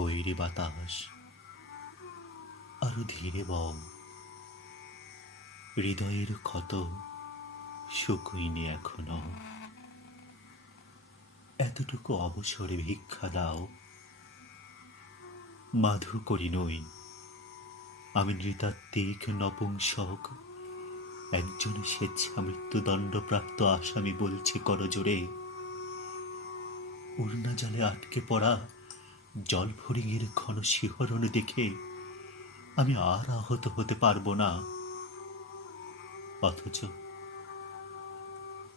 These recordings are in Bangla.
বৈরী বাতাস আরো ধীরে বও, হৃদয়ের ক্ষত শুকুইনি এখনো। এতটুকু অবসরে ভিক্ষা দাও, মাধু করি নই আমি নৃতাত্ত্বিক নপুংসক, একজন স্বেচ্ছা মৃত্যুদণ্ডপ্রাপ্ত আসামি বলছে করজোরে। উড়না জালে আটকে পড়া জলফড়িংয়ের ঘন শিহরণ দেখে আমি আর আহত হতে পারবো না। অথচ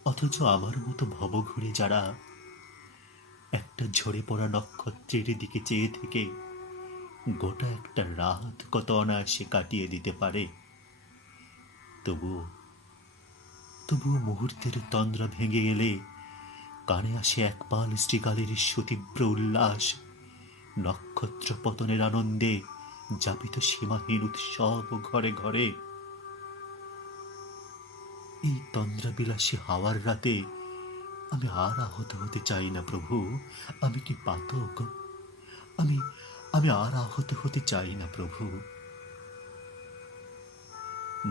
অথচ আমার মতো ভবঘুরে যারা একটা ঝরে পড়া নক্ষত্রের দিকে চেয়ে থেকে গোটা একটা রাত কত অনায়াসে কাটিয়ে দিতে পারে, তবুও তবুও মুহূর্তের তন্দ্রা ভেঙে এলে কানে আসে একপাল শ্রীকালের সুতীব্র উল্লাস, নক্ষত্র পতনের আনন্দে যাপিত সীমাহীন উৎসব ঘরে ঘরে। এই তন্দ্রাবিলাসী হাওয়ার রাতে আমি আর আহত হতে চাই না প্রভু। আমি কি পাতক? আমি আমি আর আহত হতে চাই না প্রভু।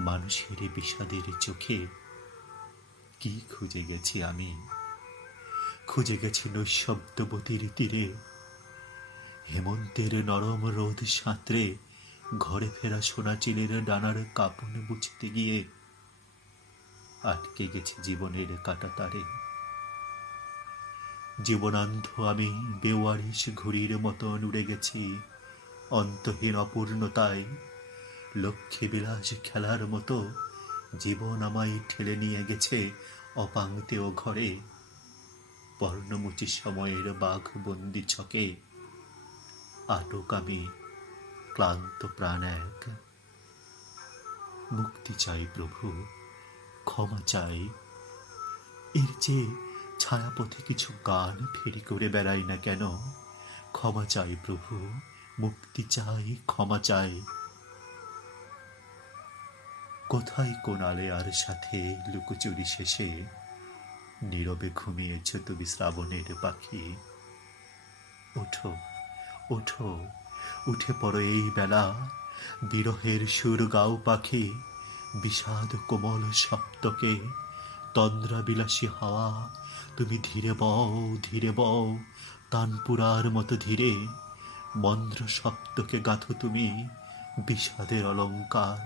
মানুষের বিষাদের চোখে কি খুঁজে গেছি আমি? খুঁজে গেছি নৈশব্দবতীর তীরে, হেমন্তের নরম রোদ সাঁতরে ঘরে ফেরা সোনা চিলের ডানার কাপন বুঝতে গিয়ে আটকে গেছি জীবনের কাঁটাতারে। জীবনান্ধ আমি বেওয়ারিশ ঘুড়ির মতন উড়ে গেছি অন্তহীন অপূর্ণতায়। লক্ষ্মী বিলাস খেলার মতো জীবন আমায় ঠেলে নিয়ে গেছে অপাংতেয় ঘরে। পর্ণমুচি সময়ের বাঘবন্দি ছকে আটক আমি, ক্লান্ত প্রাণ এক। মুক্তি চাই প্রভু, ক্ষমা চাই। এর চেয়ে ছায়াপথে কিছু গান ফেরি করে বেড়াই না কেন? ক্ষমা চাই প্রভু, মুক্তি চাই, ক্ষমা চাই। কোথায় কোন আলেয়ার সাথে লুকোচুরি শেষে নীরবে ঘুমিয়েছ তুমি শ্রাবণের পাখি? ওঠো, ওঠো, উঠে পড়ো এই বেলা, বিরহের সুর গাও পাখি, বিষাদ কোমল সপ্তকে। তন্দ্রা বিলাসী হাওয়া তুমি ধীরে বও, তানপুরার মতো ধীরে। মন্দ্র সপ্তকে গাঁথো তুমি বিষাদের অলঙ্কার।